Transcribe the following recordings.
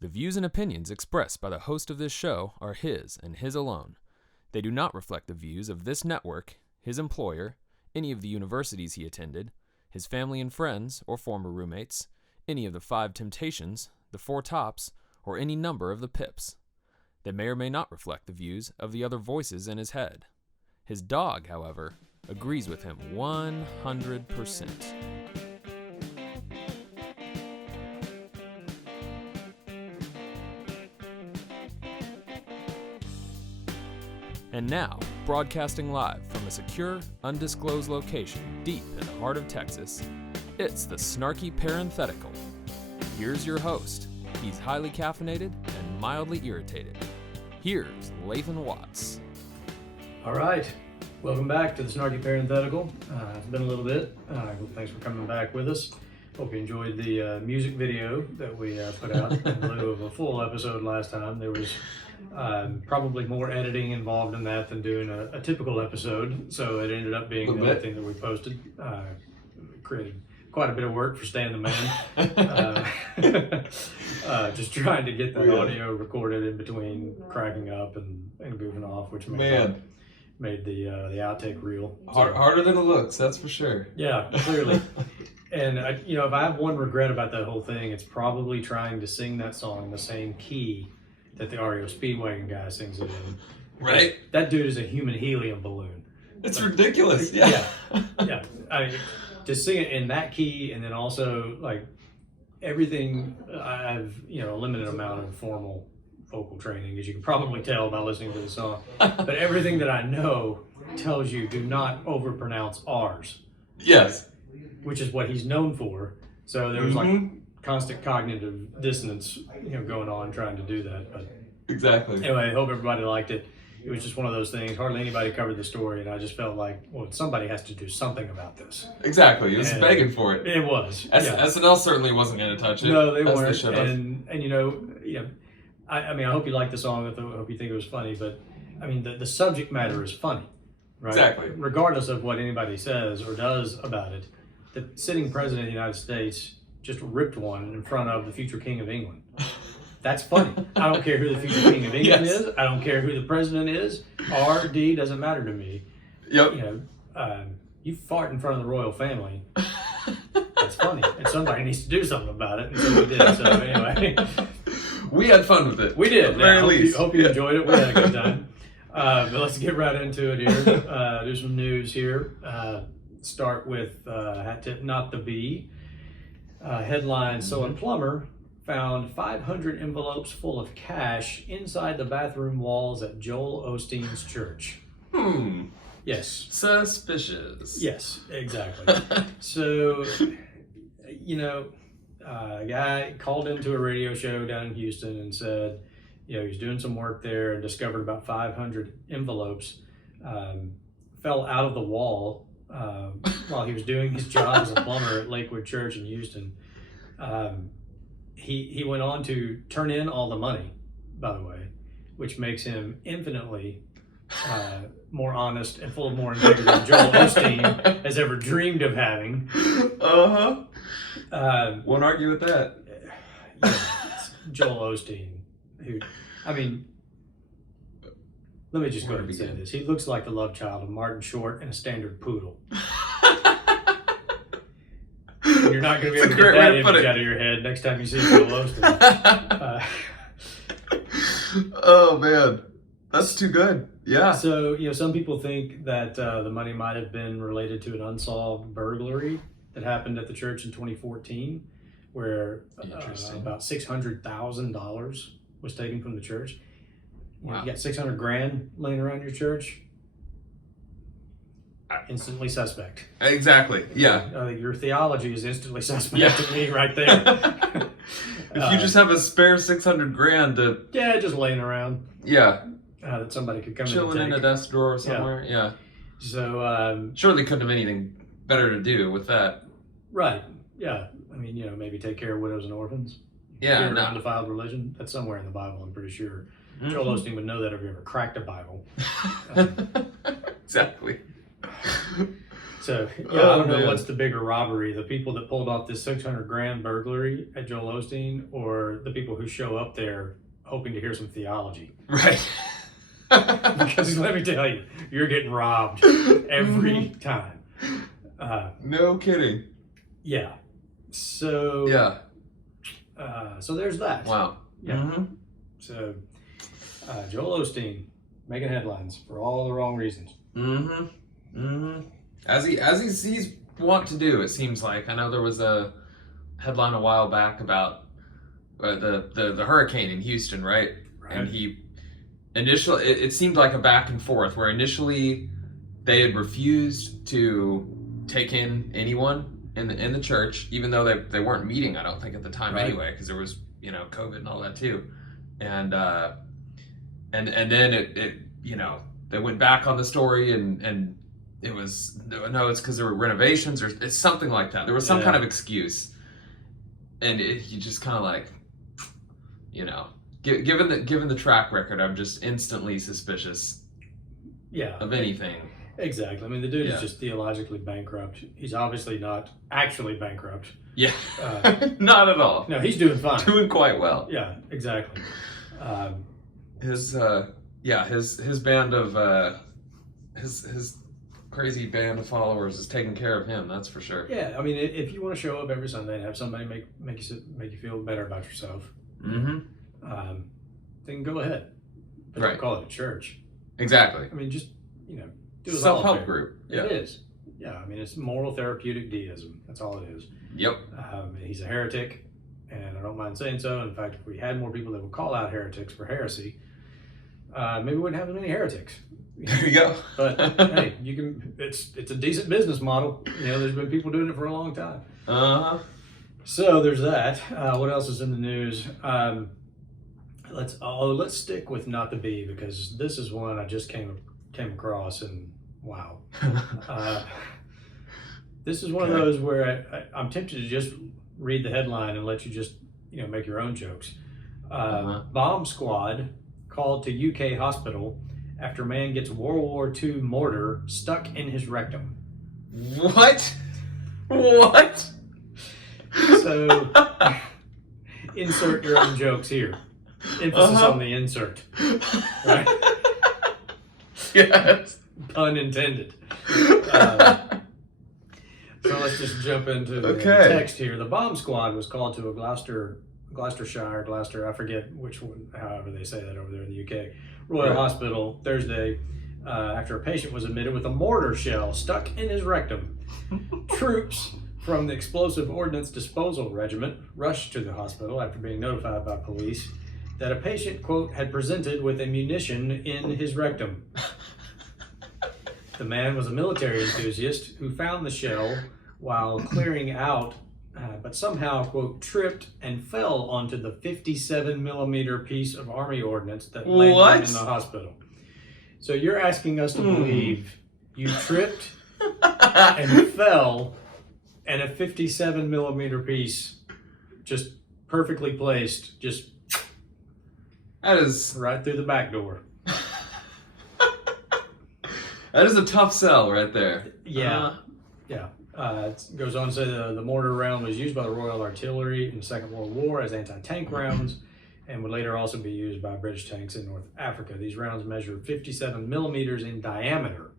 The views and opinions expressed by the host of this show are his and his alone. They do not reflect the views of this network, his employer, any of the universities he attended, his family and friends or former roommates, any of the 5 Temptations, the 4 Tops, or any number of the Pips. They may or may not reflect the views of the other voices in his head. His dog, however, agrees with him 100%. And now, broadcasting live from a secure, undisclosed location deep in the heart of Texas, it's the Snarky Parenthetical. Here's your host. He's highly caffeinated and mildly irritated. Here's Lathan Watts. All right, welcome back to the Snarky Parenthetical. It's been a little bit. Thanks for coming back with us. Hope you enjoyed the music video that we put out in lieu of a full episode last time. There was probably more editing involved in that than doing a typical episode, so it ended up being the only thing that we posted. Created quite a bit of work for Stan the Man. Just trying to get the audio recorded in between cracking up and goofing off, which made the outtake reel. Harder than it looks, that's for sure. Yeah, clearly. And if I have one regret about that whole thing, it's probably trying to sing that song in the same key that the REO Speedwagon guy sings it in. Right? That dude is a human helium balloon. It's ridiculous. Yeah. To sing it in that key, and then also like everything, I've a limited amount of formal vocal training, as you can probably tell by listening to the song. But everything that I know tells you do not overpronounce R's. Yes. Which is what he's known for. So there was like constant cognitive dissonance, going on trying to do that. But exactly. Anyway, I hope everybody liked it. It was just one of those things. Hardly anybody covered the story, and I just felt like, well, somebody has to do something about this. Exactly. It was begging for it. It was. SNL certainly wasn't going to touch it. No, they weren't. They should have. And I hope you liked the song. I hope you think it was funny. But I mean, the subject matter is funny, right? Exactly. Regardless of what anybody says or does about it, the sitting president of the United States just ripped one in front of the future king of England. That's funny. I don't care who the future king of England is. I don't care who the president is. RD doesn't matter to me. Yep. You fart in front of the royal family. That's funny. And somebody needs to do something about it. And so we did. So anyway. We had fun with it. We did. At the very least. Hope you enjoyed it. We had a good time. But let's get right into it here. Do some news here. Start with hat tip, not the bee. Headline, so a plumber found 500 envelopes full of cash inside the bathroom walls at Joel Osteen's church. Yes. Suspicious. Yes, exactly. So, a guy called into a radio show down in Houston and said, he's doing some work there and discovered about 500 envelopes, fell out of the wall while he was doing his job as a plumber at Lakewood Church in Houston. He went on to turn in all the money, by the way, which makes him infinitely more honest and full of more integrity than Joel Osteen has ever dreamed of having. Won't argue with that. Joel Osteen, let me just go ahead and say this. He looks like the love child of Martin Short and a standard poodle. You're not going to be able to get that image out of your head next time you see Joel Osteen. Oh, man. That's too good. Yeah. So, some people think that the money might have been related to an unsolved burglary that happened at the church in 2014, where about $600,000 was taken from the church. Wow. You got $600,000 laying around your church, instantly suspect. Exactly. Yeah. Your theology is instantly suspect to me right there. If you just have a spare $600,000 to just laying around. Yeah. That somebody could come chilling in a desk drawer somewhere. Yeah. So surely couldn't have anything better to do with that. Right. Yeah. Maybe take care of widows and orphans. Yeah. No. Undefiled religion. That's somewhere in the Bible, I'm pretty sure. Joel Osteen would know that if he ever cracked a Bible. Exactly. So, I don't know what's the bigger robbery, the people that pulled off this $600,000 burglary at Joel Osteen, or the people who show up there hoping to hear some theology. Right. Because let me tell you, you're getting robbed every time. No kidding. Yeah. So. Yeah. So there's that. Wow. Yeah. Mm-hmm. So, Joel Osteen making headlines for all the wrong reasons. Mm-hmm. Mm-hmm. As he's want to do, it seems like. I know there was a headline a while back about the hurricane in Houston, right? And he initially it seemed like a back and forth where initially they had refused to take in anyone in the church, even though they weren't meeting, I don't think, at the time anyway, because there was COVID and all that too, and then it they went back on the story and it was no, it's because there were renovations or it's something like that. There was some kind of excuse, and you just kind of like, given the track record, I'm just instantly suspicious. Yeah. Of anything. Exactly. I mean, the dude is just theologically bankrupt. He's obviously not actually bankrupt. Yeah. Not at all. No, he's doing fine. Doing quite well. Yeah, exactly. His band of his crazy band of followers is taking care of him. That's for sure. Yeah, I mean, if you want to show up every Sunday and have somebody make you feel better about yourself, mm-hmm. Then go ahead. But don't call it a church. Exactly. I mean, just do a self-help group. Yeah. It is. Yeah, I mean, it's moral therapeutic deism. That's all it is. Yep. He's a heretic, and I don't mind saying so. In fact, if we had more people that would call out heretics for heresy, maybe we wouldn't have as many heretics. There you go. But hey, you can. It's a decent business model. There's been people doing it for a long time. Uh-huh. So there's that. What else is in the news? Let's stick with not the bee, because this is one I just came across, and wow. This is one of those where I'm tempted to just read the headline and let you just make your own jokes. Bomb squad called to UK hospital after man gets World War II mortar stuck in his rectum. What? What? So, insert your own jokes here. Emphasis on the insert. Right? Yes. Pun intended. So let's just jump into the text here. The bomb squad was called to a Gloucester, I forget which one, however they say that over there in the UK, Royal Hospital Thursday, after a patient was admitted with a mortar shell stuck in his rectum. Troops from the Explosive Ordnance Disposal Regiment rushed to the hospital after being notified by police that a patient, quote, had presented with a munition in his rectum. The man was a military enthusiast who found the shell while clearing out, but somehow, quote, tripped and fell onto the 57 millimeter piece of Army ordnance that landed in the hospital. So you're asking us to believe you tripped and fell, and a 57 millimeter piece, just perfectly placed, just that is right through the back door. That is a tough sell right there. Yeah. It goes on to say the mortar round was used by the Royal Artillery in the Second World War as anti-tank rounds, and would later also be used by British tanks in North Africa. These rounds measure 57 millimeters in diameter.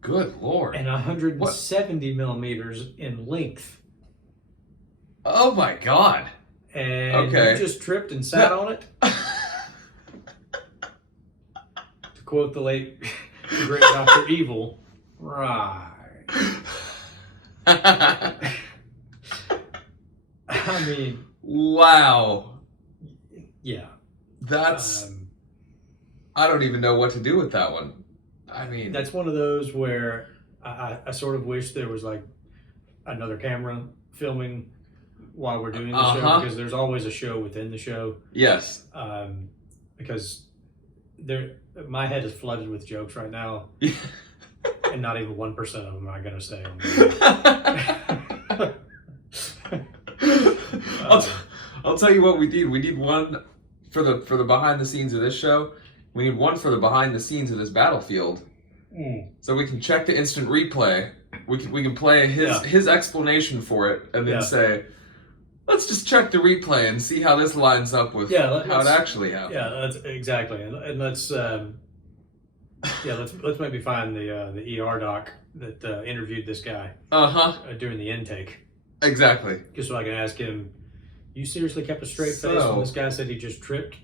Good Lord. And 170 millimeters in length. Oh my God. And you just tripped and sat on it? To quote the late, the great Dr. Evil, right. I mean, wow. Yeah. That's, I don't even know what to do with that one. I mean, that's one of those where I sort of wish there was like another camera filming while we're doing the show, because there's always a show within the show. Yes. Because my head is flooded with jokes right now. And not even 1% of them am I going to say. I'll tell you what we need. We need one for the behind the scenes of this show. We need one for the behind the scenes of this battlefield. So we can check the instant replay. We can play his explanation for it, and then say, let's just check the replay and see how this lines up with how it actually happened. Yeah, that's exactly, and let's let's maybe find the ER doc that interviewed this guy during the intake. Exactly. Just so I can ask him, you seriously kept a straight face when this guy said he just tripped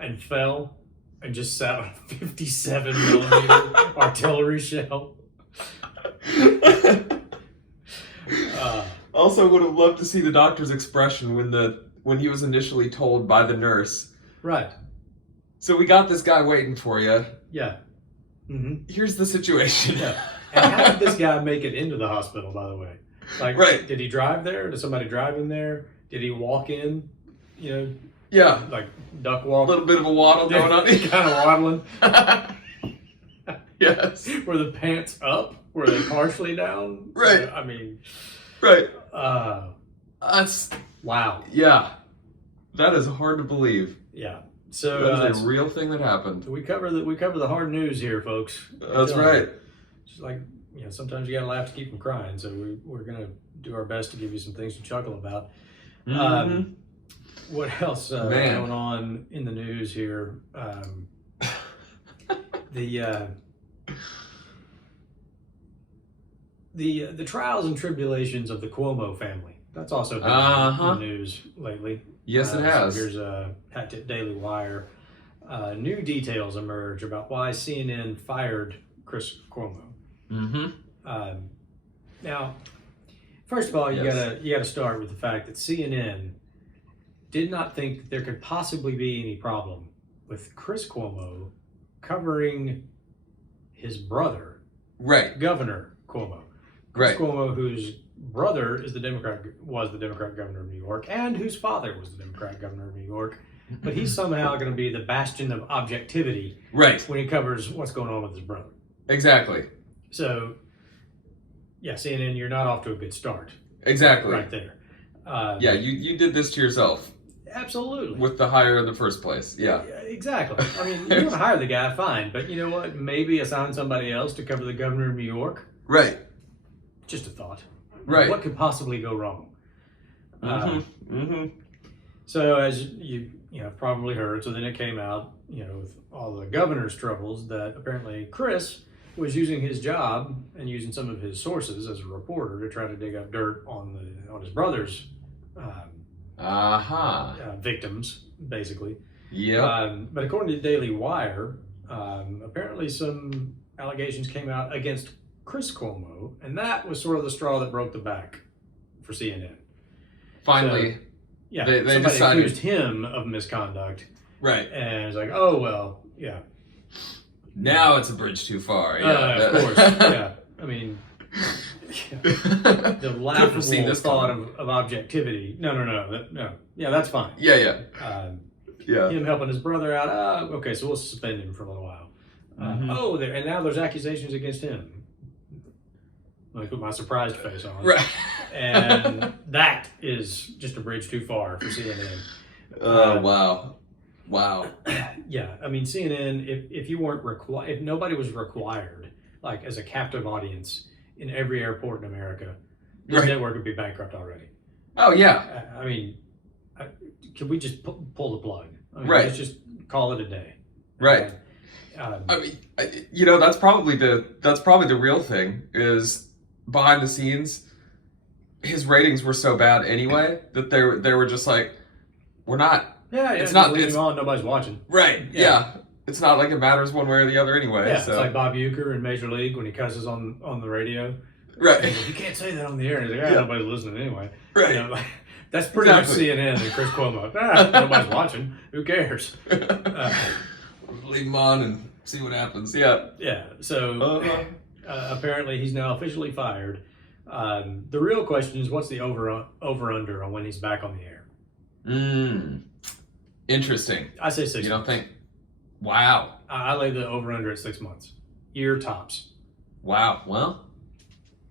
and fell and just sat on a 57 millimeter artillery shell? Also would have loved to see the doctor's expression when he was initially told by the nurse. Right. So we got this guy waiting for you. Yeah. Mm-hmm. Here's the situation. Yeah. And how did this guy make it into the hospital, by the way? Like, did he drive there? Did somebody drive him there? Did he walk in? You know? Yeah. Like duck walk? A little bit of a waddle going on. Kind of waddling. Yes. Were the pants up? Were they partially down? Right. I mean. Right. That's. Wow. Yeah. That is hard to believe. Yeah. So that is a real thing that happened. We cover the hard news here, folks. That's right. Just like, sometimes you gotta laugh to keep from crying. So we're gonna do our best to give you some things to chuckle about. Mm-hmm. What else going on in the news here? The trials and tribulations of the Cuomo family. That's also been in the news lately. Yes, it has. So here's a Daily Wire. New details emerge about why CNN fired Chris Cuomo. Mm-hmm. Now, first of all, you gotta start with the fact that CNN did not think that there could possibly be any problem with Chris Cuomo covering his brother, Governor Cuomo. Chris Cuomo, whose brother was the Democrat governor of New York, and whose father was the Democrat governor of New York. But he's somehow going to be the bastion of objectivity when he covers what's going on with his brother. Exactly. So, CNN, you're not off to a good start. Exactly. Right there. You did this to yourself. Absolutely. With the hire in the first place. Yeah. Exactly. I mean, you want to hire the guy, fine. But you know what? Maybe assign somebody else to cover the governor of New York. Right. Just a thought. Right. What could possibly go wrong? So as you probably heard, so then it came out, with all the governor's troubles, that apparently Chris was using his job and using some of his sources as a reporter to try to dig up dirt on his brother's victims, basically. Yeah. But according to the Daily Wire, apparently some allegations came out against Chris Cuomo, and that was sort of the straw that broke the back for CNN. Finally, they somebody decided... accused him of misconduct. Right. And it's like, oh, well, yeah. Now it's a bridge too far. Of course, yeah. I mean, the laughable thought of objectivity. No. Yeah, that's fine. Yeah. Him helping his brother out. Okay, so we'll suspend him for a little while. And now there's accusations against him. Let me put my surprised face on. Right. And that is just a bridge too far for CNN. Wow. Yeah, I mean, CNN, if you weren't required, if nobody was required, like as a captive audience in every airport in America, this network would be bankrupt already. Oh, yeah. I mean, can we just pull the plug? I mean, let's just call it a day. Right. I mean, that's probably the real thing is behind the scenes, his ratings were so bad anyway that they were just like, we're not. Yeah, it's not. It's on. Nobody's watching. Right. Yeah. It's not like it matters one way or the other anyway. Yeah. So. It's like Bob Uecker in Major League when he cusses on the radio. Right. Like, you can't say that on the air. He's like, nobody's listening anyway. Right. That's pretty much CNN and Chris Cuomo. Nobody's watching. Who cares? Leave him on and see what happens. Yeah. Yeah. So apparently he's now officially fired. The real question is, what's the over-under on when he's back on the air? Interesting. I say 6 months. You don't think? Wow. I lay the over-under at 6 months. Year tops. Wow. Well,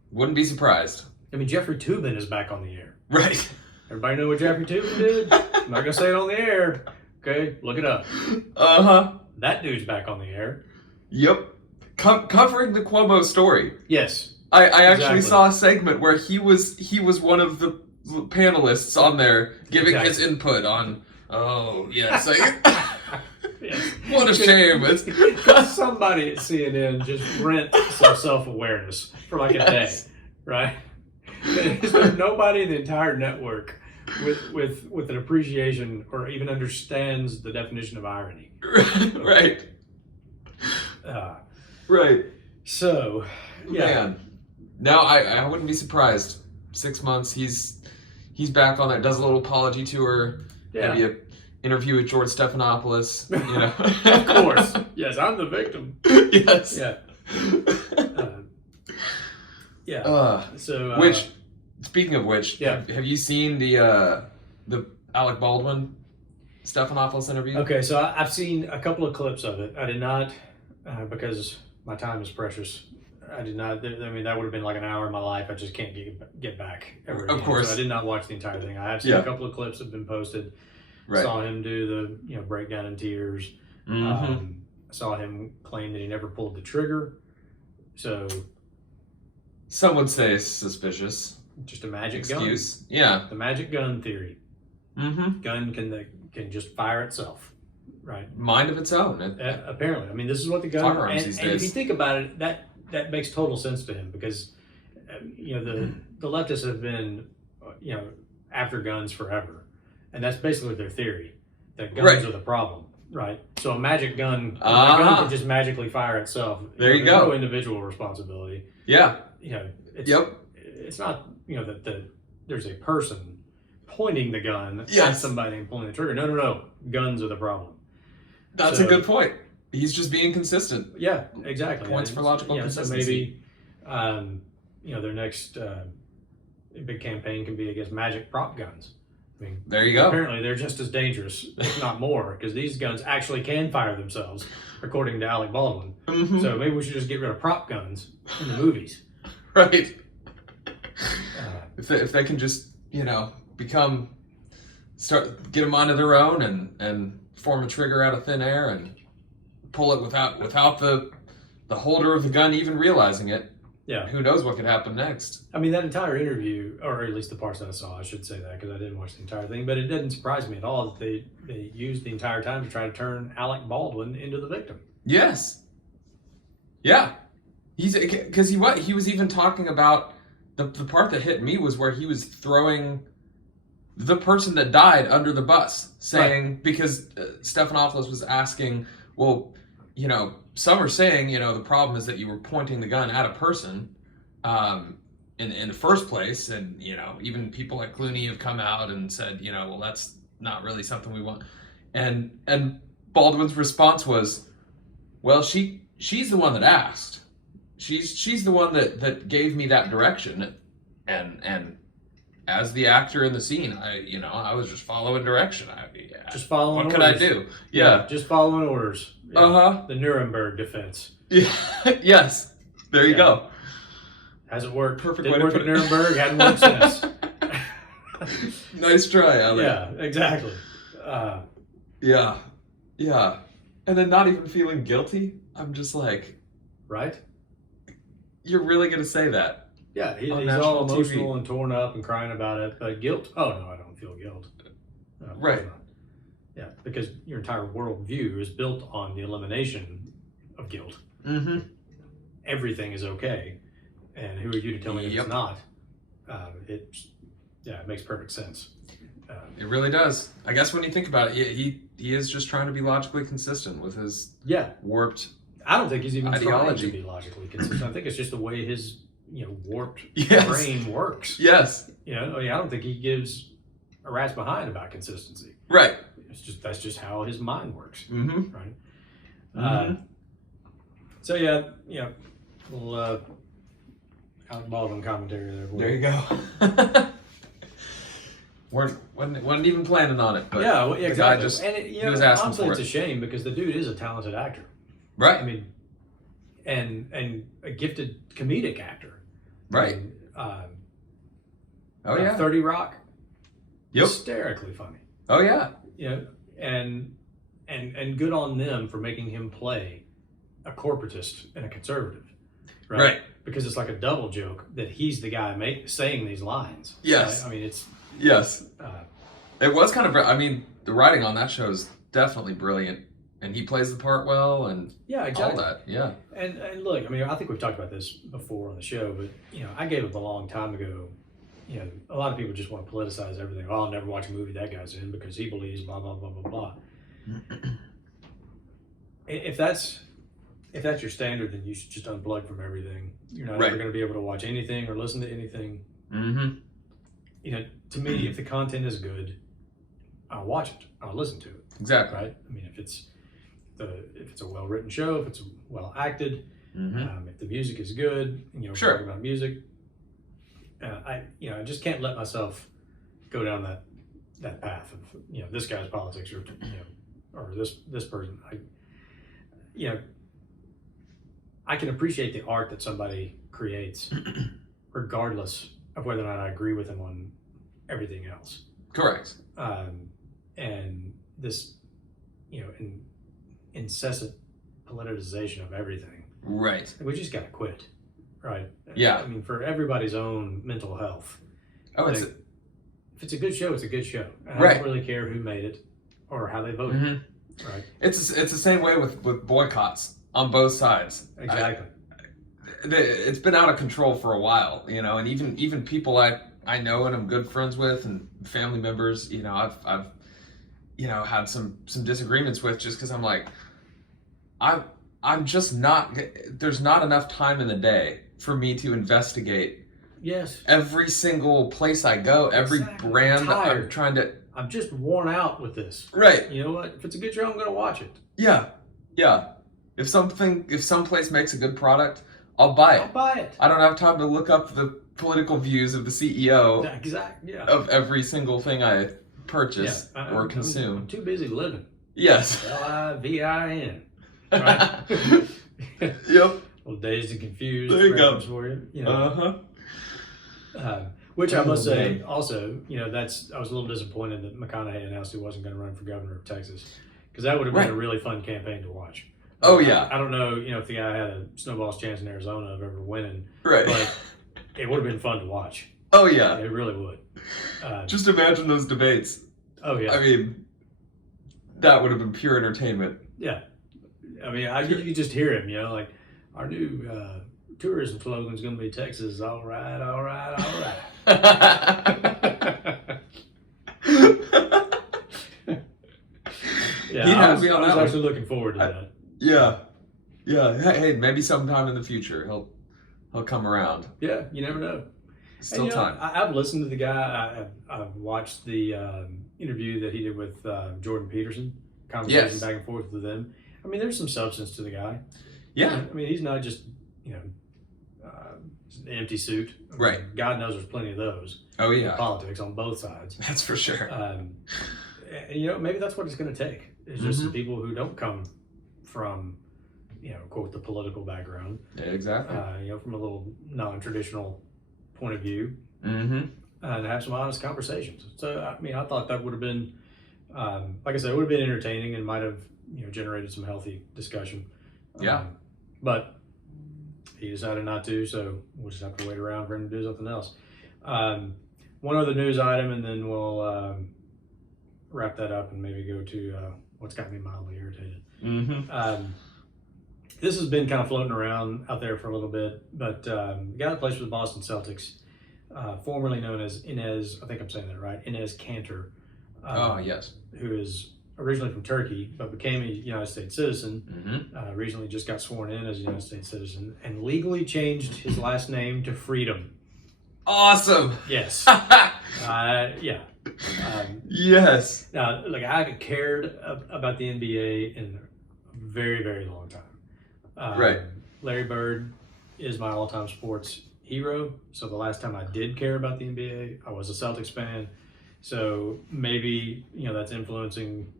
wouldn't be surprised. I mean, Jeffrey Toobin is back on the air. Right. Everybody know what Jeffrey Toobin did? I'm not going to say it on the air. Okay, look it up. Uh-huh. That dude's back on the air. Yep. Covering the Cuomo story. Yes. I actually Exactly. saw a segment where he was one of the panelists on there giving his input on. Oh yes, Yes. what a shame! Because somebody at CNN just rent some self-awareness for like a day, right? There's nobody in the entire network with an appreciation or even understands the definition of irony. Right. Right. So, yeah. Man. Now I wouldn't be surprised. 6 months, he's back on there. Does a little apology tour. Yeah. Maybe an interview with George Stephanopoulos. You know. Of course. Yes, I'm the victim. Yes. Yeah. Yeah. So. Which, speaking of which, Yeah. have you seen the Alec Baldwin Stephanopoulos interview? Okay, so I've seen a couple of clips of it. I did not, because my time is precious. I did not. I mean, that would have been like an hour of my life. I just can't get back ever again. Of course. So I did not watch the entire thing. I have seen a couple of clips that have been posted. Right. Saw him do the breakdown in tears. Mm-hmm. Saw him claim that he never pulled the trigger. So Some would say suspicious. just a magic Excuse. gun. Yeah. The magic gun theory. Mm-hmm. Gun can just fire itself, right? Mind of its own. Apparently, I mean, this is what the gun. Firearms these And if you days. think about it, that makes total sense to him because, the leftists have been, after guns forever, and that's basically their theory that guns are the problem, right? So a magic gun, a gun can just magically fire itself. There you There's go. No individual responsibility. Yeah. It's, Yep. It's not that there's a person pointing the gun at Yes. somebody and pulling the trigger. No. Guns are the problem. That's a good point. He's just being consistent. Yeah, exactly. Points for logical So consistency. maybe, their next big campaign can be against magic prop guns. I mean, There you go. apparently they're just as dangerous, if not more, because these guns actually can fire themselves, according to Alec Baldwin. Mm-hmm. So maybe we should just get rid of prop guns in the movies. Right. If they can just, get them onto their own and form a trigger out of thin air and pull it without the holder of the gun even realizing it. Yeah. Who knows what could happen next? I mean, that entire interview, or at least the parts that I saw, I should say that because I didn't watch the entire thing, but it didn't surprise me at all that they used the entire time to try to turn Alec Baldwin into the victim. Yes. Yeah. Because he was even talking about the part that hit me was where he was throwing the person that died under the bus, saying because Stephanopoulos was asking, well, some are saying, the problem is that you were pointing the gun at a person in the first place. And, even people like Clooney have come out and said, well, that's not really something we want. And Baldwin's response was, well, she's the one that asked. She's the one that gave me that direction. And as the actor in the scene, I was just following direction. Just following What orders. could I do? Yeah. Just following orders. Yeah. Uh-huh. The Nuremberg defense. Yeah. Yes. There you go. Hasn't worked. Perfect Didn't way to work put at it. Nuremberg. Hadn't worked since. Nice try, Alec. Yeah, exactly. Yeah. Yeah. And then not even feeling guilty. I'm just like, Right? you're really going to say that? Yeah, he's On all national TV. emotional and torn up and crying about it. But guilt? Oh, no, I don't feel guilt. No, of course Right. not. Yeah, because your entire worldview is built on the elimination of guilt. Mm-hmm. Everything is okay. And who are you to tell me Yep. it's not? It makes perfect sense. It really does. I guess when you think about it, he is just trying to be logically consistent with his Yeah, warped. I don't think he's even Ideology. trying to be logically consistent. I think it's just the way his warped Yes. brain works. Yes. I don't think he gives a rat's behind about consistency. Right. That's just how his mind works, Mm-hmm. right? Mhm. So little Alec Baldwin commentary there. There you go. Wasn't even planning on it, but Exactly. the guy just and he was asking honestly, for it's it. a shame because the dude is a talented actor. Right. I mean, and a gifted comedic actor. Right. I mean, Oh yeah. 30 Rock. Yep. Hysterically funny. Oh yeah. And good on them for making him play a corporatist and a conservative, right? Because it's like a double joke that he's the guy saying these lines. Yes. Right? I mean, it's yes. It was kind of. I mean, the writing on that show is definitely brilliant, and he plays the part well, and all that. Yeah. And look, I mean, I think we've talked about this before on the show, but I gave up a long time ago. A lot of people just want to politicize everything. Oh, I'll never watch a movie that guy's in because he believes blah blah blah blah blah. If that's your standard, then you should just unplug from everything. You're not ever going to be able to watch anything or listen to anything. To me, if the content is good, I'll watch it. I'll listen to it. Exactly. Right. I mean, if it's a well written show, if it's well acted, if the music is good, talking about music. I just can't let myself go down that path of this guy's politics or this person. I can appreciate the art that somebody creates, regardless of whether or not I agree with them on everything else. Correct. And this, incessant politicization of everything. Right. We just got to quit. Right. Yeah. I mean, for everybody's own mental health. Oh, if it's a good show, it's a good show. And right. I don't really care who made it or how they voted. Right. It's the same way with boycotts on both sides. Exactly. It's been out of control for a while, and even people I know and I'm good friends with and family members, I've had some disagreements with just because I'm like, I'm just not. There's not enough time in the day for me to investigate. Yes. Every single place I go, every brand that I'm trying to. I'm just worn out with this. Right. You know what? If it's a good show, I'm going to watch it. Yeah. Yeah. If some place makes a good product, I'll buy it. I'll buy it. I don't have time to look up the political views of the CEO. Exactly. Yeah. Of every single thing I purchase or consume. I'm too busy living. Yes. Livin. Right? Yep. Well, dazed and confused. There you go. For you. Which I must say, also, I was a little disappointed that McConaughey announced he wasn't going to run for governor of Texas, because that would have been a really fun campaign to watch. Oh yeah. I don't know, if the guy had a snowball's chance in Arizona of ever winning. Right. But it would have been fun to watch. Oh yeah. It really would. Just imagine those debates. Oh yeah. I mean, that would have been pure entertainment. Yeah. I mean, you could just hear him, like, our new tourism slogan is going to be Texas, all right, all right, all right. Yeah, I was actually looking forward to that. Yeah. Hey, maybe sometime in the future he'll come around. Yeah, you never know. Still time. I've listened to the guy. I've watched the interview that he did with Jordan Peterson. Conversation back and forth with them. I mean, there's some substance to the guy. Yeah. I mean, he's not just an empty suit. Right. God knows there's plenty of those. Oh yeah. In politics on both sides. That's for sure. Maybe that's what it's going to take. It's just some people who don't come from, quote, the political background. Yeah, exactly. From a little non-traditional point of view. And have some honest conversations. So, I mean, I thought that would have been, like I said, it would have been entertaining and might have, generated some healthy discussion. Yeah. But he decided not to, so we'll just have to wait around for him to do something else. One other news item, and then we'll wrap that up and maybe go to what's got me mildly irritated. This has been kind of floating around out there for a little bit, but the guy that plays for the Boston Celtics, formerly known as Enes, I think I'm saying that right, Enes Kanter. Yes. Who is originally from Turkey, but became a United States citizen. Recently just got sworn in as a United States citizen and legally changed his last name to Freedom. Awesome. Yes. Yeah. Yes. Now, I haven't cared about the NBA in a very, very long time. Right. Larry Bird is my all-time sports hero. So the last time I did care about the NBA, I was a Celtics fan. So maybe, that's influencing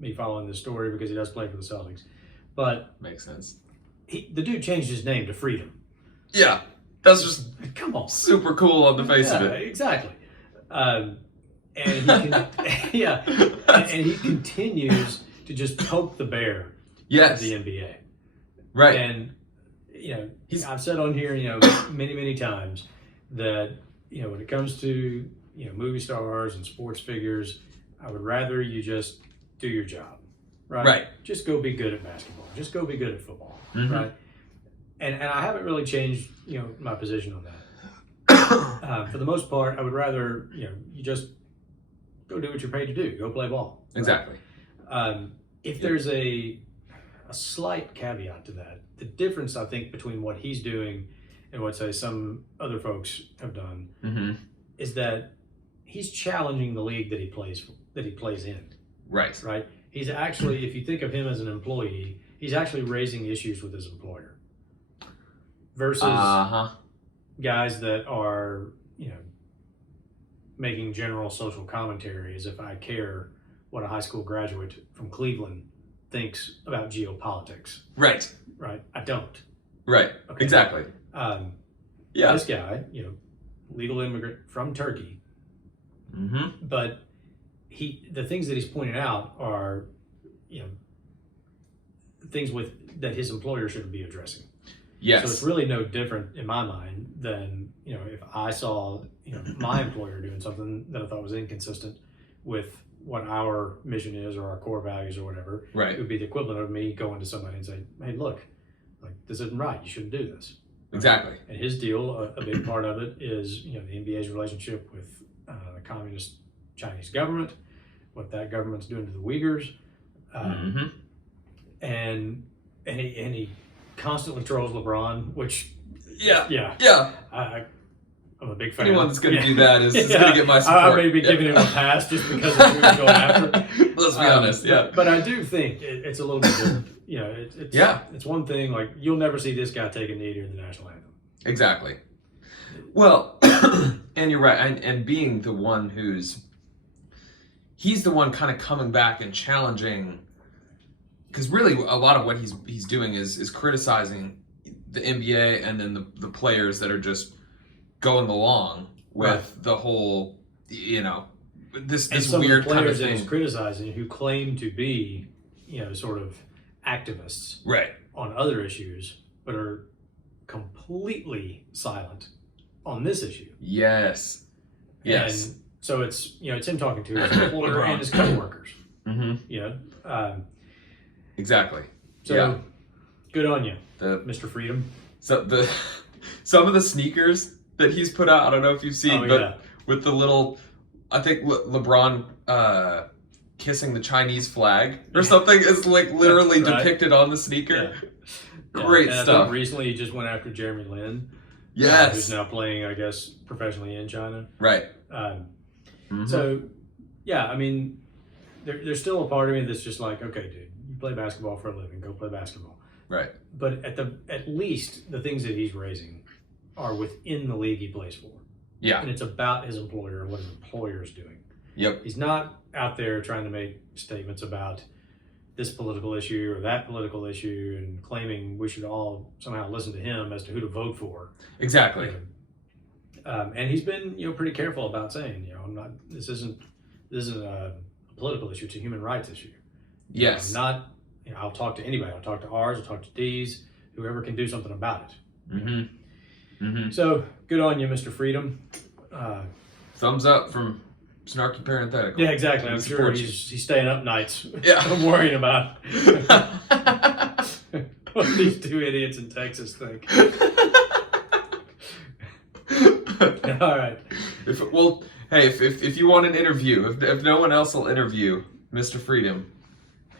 me following this story because he does play for the Celtics. But makes sense. The dude changed his name to Freedom. Yeah. That's just come on, super cool on the face of it. Exactly. And he and he continues to just poke the bear yes. of the NBA. Right. And, I've said on here, many, many times that, when it comes to, movie stars and sports figures, I would rather you just do your job, right? Right. Just go be good at basketball. Just go be good at football, Mm-hmm. right? And I haven't really changed, my position on that. For the most part, I would rather, you just go do what you're paid to do. Go play ball. Right? Exactly. If there's a slight caveat to that, the difference I think between what he's doing and what, say, some other folks have done Mm-hmm. is that he's challenging the league that he plays in. Right. Right. He's actually, if you think of him as an employee, he's actually raising issues with his employer. Versus guys that are, making general social commentary as if I care what a high school graduate from Cleveland thinks about geopolitics. Right. Right? I don't. Right. Okay. Exactly. Yeah. This guy, legal immigrant from Turkey, Mm-hmm. but the things that he's pointed out are, things that his employer should be addressing. Yes. So it's really no different in my mind than, if I saw, my employer doing something that I thought was inconsistent with what our mission is or our core values or whatever. Right. It would be the equivalent of me going to somebody and saying, hey, look, like this isn't right. You shouldn't do this. Exactly. And his deal, a big part of it is, the NBA's relationship with the communist Chinese government, what that government's doing to the Uyghurs. Mm-hmm. And he constantly trolls LeBron, which Yeah. I'm a big fan. Anyone that's going to do that is going to get my support. I may be giving him a pass just because of who he's going after. Let's be honest. Yeah. But I do think it's a little bit different. It's one thing, like you'll never see this guy take a knee during the national anthem. Exactly. Well, and you're right. And being the one he's the one kind of coming back and challenging, because really a lot of what he's doing is criticizing the NBA and then the players that are just going along with the whole, this some weird of the kind players of that he's thing. criticizing who claim to be, sort of activists Right. on other issues, but are completely silent on this issue. Yes. Yes. And so it's him talking to his employer and his coworkers. Mm-hmm. Exactly. So Yeah. good on you, The Mr. Freedom. So some of the sneakers that he's put out, I don't know if you've seen, but with the little, I think LeBron kissing the Chinese flag or something is like literally depicted on the sneaker. Yeah. Great and stuff. I think recently he just went after Jeremy Lin. Yes. Who's now playing, I guess, professionally in China. Right. Mm-hmm. So, yeah, I mean, there's still a part of me that's just like, okay, dude, you play basketball for a living, go play basketball. Right. But at least the things that he's raising are within the league he plays for. Yeah. And it's about his employer and what his employer is doing. Yep. He's not out there trying to make statements about this political issue or that political issue and claiming we should all somehow listen to him as to who to vote for. Exactly. And he's been, pretty careful about saying, this isn't a political issue, it's a human rights issue. Yes. I'll talk to anybody. I'll talk to ours, I'll talk to D's, whoever can do something about it. Mm-hmm. Mm-hmm. So good on you, Mr. Freedom. Thumbs up from Snarky Parenthetical. Yeah, exactly. I'm sure he's staying up nights. Yeah. I'm worrying about what these two idiots in Texas think. All right. If you want an interview, if no one else will interview Mr. Freedom,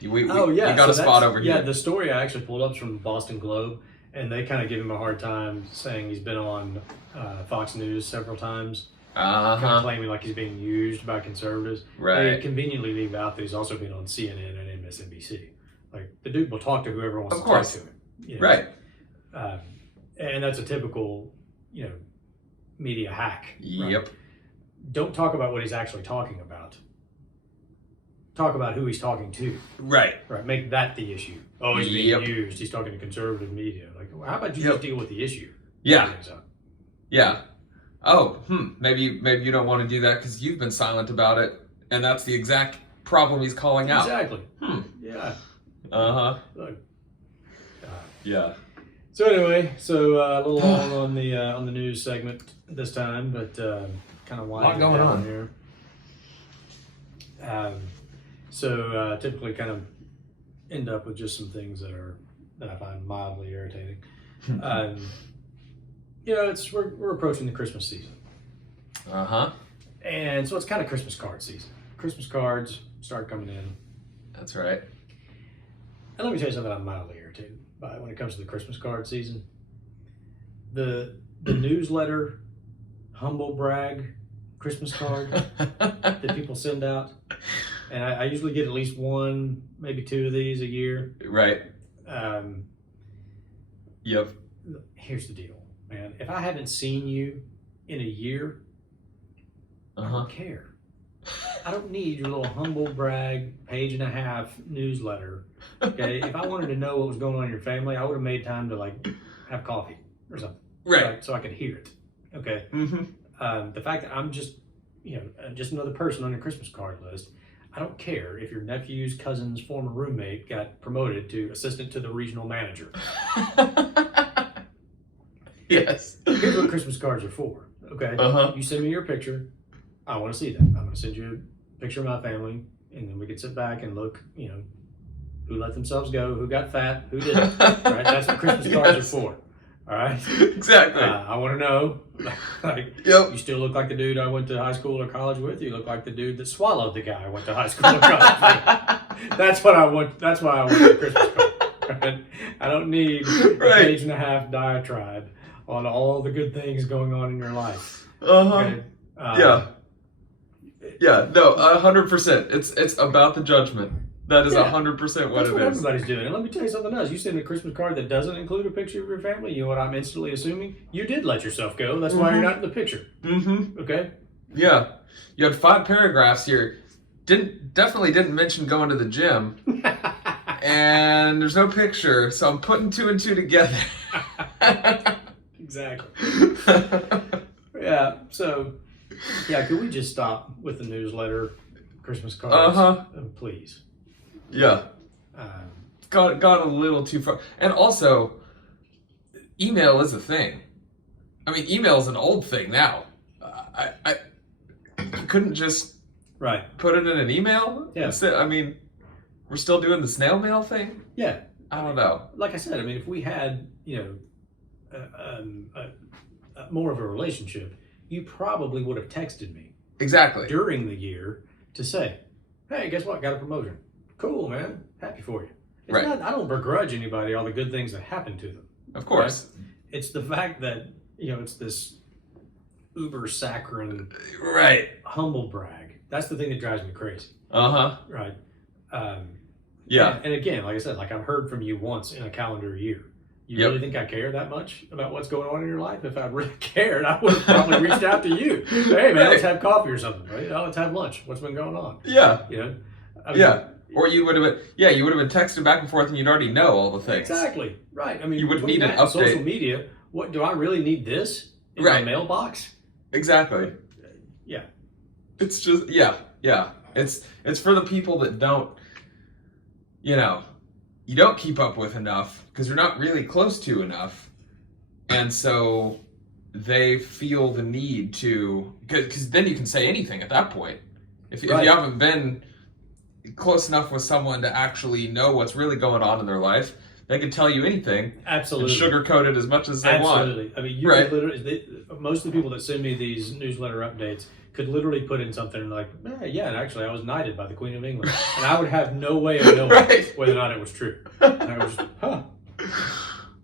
we got a spot over here. Yeah, the story I actually pulled up is from the Boston Globe, and they kind of give him a hard time saying he's been on Fox News several times. Kind of claiming like he's being used by conservatives. Right. They conveniently leave out that he's also been on CNN and MSNBC. Like the dude will talk to whoever wants to talk to him. Right. And that's a typical, media hack. Yep. Right? Don't talk about what he's actually talking about. Talk about who he's talking to. Right. Right. Make that the issue. Oh, he's being used. He's talking to conservative media. Like, well, how about you just deal with the issue? Yeah. Yeah. Oh, maybe you don't want to do that because you've been silent about it, and that's the exact problem he's calling out. Exactly. Yeah. Uh-huh. Look, Yeah. So anyway, a little long on the news segment this time, but kind of winding going down on here. Typically kind of end up with just some things that I find mildly irritating. We're approaching the Christmas season. And so it's kind of Christmas card season. Christmas cards start coming in. That's right. And let me tell you something I'm mildly irritated by when it comes to the Christmas card season. The newsletter, humble brag, Christmas card that people send out. And I usually get at least one, maybe two of these a year. Right. Yep. Here's the deal, man. If I haven't seen you in a year, I don't care. I don't need your little humble brag, page and a half newsletter. Okay, if I wanted to know what was going on in your family, I would have made time to have coffee or something, right? So I could hear it. Okay. The fact that I'm just another person on your Christmas card list. I don't care if your nephew's cousin's former roommate got promoted to assistant to the regional manager. Yes. Here's what Christmas cards are for. Okay. You send me your picture. I want to see that. I'm going to send you a picture of my family, and then we can sit back and look, who let themselves go, who got fat, who didn't. Right? That's what Christmas cards are for. All right? Exactly. I want to know, you still look like the dude I went to high school or college with. You look like the dude that swallowed the guy I went to high school or college with. That's what I want. That's why I want the Christmas card. Right? I don't need a page and a half diatribe on all the good things going on in your life. Okay? Yeah, no, 100%. It's about the judgment. That is 100% what That's what everybody's doing. And let me tell you something else. You send a Christmas card that doesn't include a picture of your family, you know what I'm instantly assuming? You did let yourself go. That's why you're not in the picture. Okay? Yeah. You had 5 paragraphs here. Definitely didn't mention going to the gym. And there's no picture, so I'm putting 2 and 2 together. Exactly. Could we just stop with the newsletter, Christmas cards? Please. Yeah. Got a little too far. And also, email is a thing. I mean, email is an old thing now. You couldn't just put it in an email? Yeah. I mean, we're still doing the snail mail thing? Yeah. I don't know. Like I said, I mean, if we had, more of a relationship, you probably would have texted me. Exactly. During the year to say, hey, guess what? Got a promotion. Cool, man. Happy for you. It's not, I don't begrudge anybody all the good things that happen to them. Of course. Right? It's the fact that, it's this uber saccharine humble brag. That's the thing that drives me crazy. Right. And again, like I said, I've heard from you once in a calendar year. You really think I care that much about what's going on in your life? If I really cared, I would have probably reached out to you. Hey, man, let's have coffee or something, right? Oh, let's have lunch. What's been going on? Yeah. I mean, Or you would have been texting back and forth, and you'd already know all the things. Exactly. Right. I mean, you would need an update. Social media. What do I really need this in my mailbox? Exactly. Yeah. It's just It's for the people that don't, you don't keep up with enough because you're not really close to enough, and so they feel the need to, because then you can say anything at that point. If you haven't been close enough with someone to actually know what's really going on in their life, they can tell you anything. Absolutely. And sugarcoat it as much as they want. Absolutely. I mean, you could literally, most of the people that send me these newsletter updates could literally put in something like, and actually I was knighted by the Queen of England. And I would have no way of knowing whether or not it was true. And I was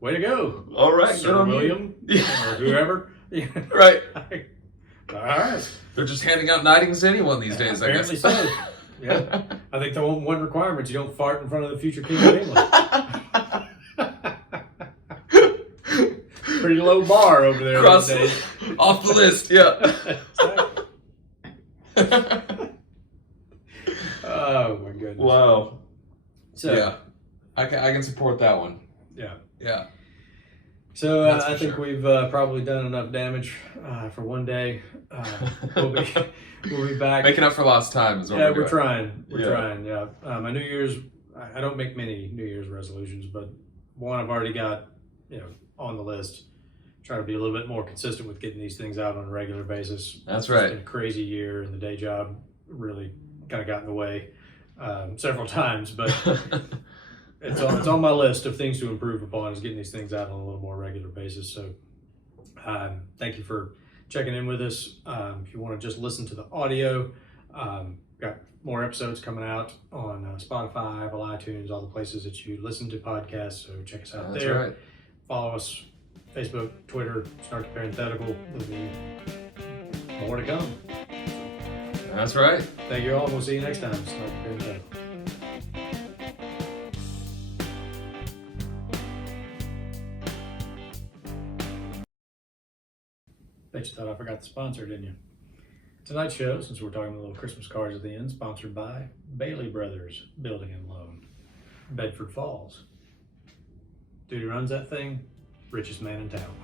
way to go. All right. Sir William or whoever. Right. All right. They're just handing out knightings to anyone these days, I guess. Apparently so. Yeah. I think the one requirement is you don't fart in front of the future King of England. Pretty low bar over there these days. Off the list, yeah. Oh my goodness. Wow. So yeah, I can support that one. Yeah. So I think we've probably done enough damage for one day. We'll be back. Making up for lost time is what we're doing. We're trying. Yeah. My New Year's, I don't make many New Year's resolutions, but one I've already got, on the list. Try to be a little bit more consistent with getting these things out on a regular basis. That's It's right. been a crazy year, and the day job really kind of got in the way several times, but it's on my list of things to improve upon is getting these things out on a little more regular basis. So thank you for checking in with us. If you want to just listen to the audio, got more episodes coming out on Spotify, Apple, iTunes, all the places that you listen to podcasts. So check us out That's there. right. Follow us, Facebook, Twitter, Snarky Parenthetical. There'll be more to come. That's right. Thank you all. We'll see you next time. Snarky Parenthetical. Bet you thought I forgot the sponsor, didn't you? Tonight's show, since we're talking a little Christmas cards at the end, sponsored by Bailey Brothers Building and Loan, Bedford Falls. Dude who runs that thing, richest man in town.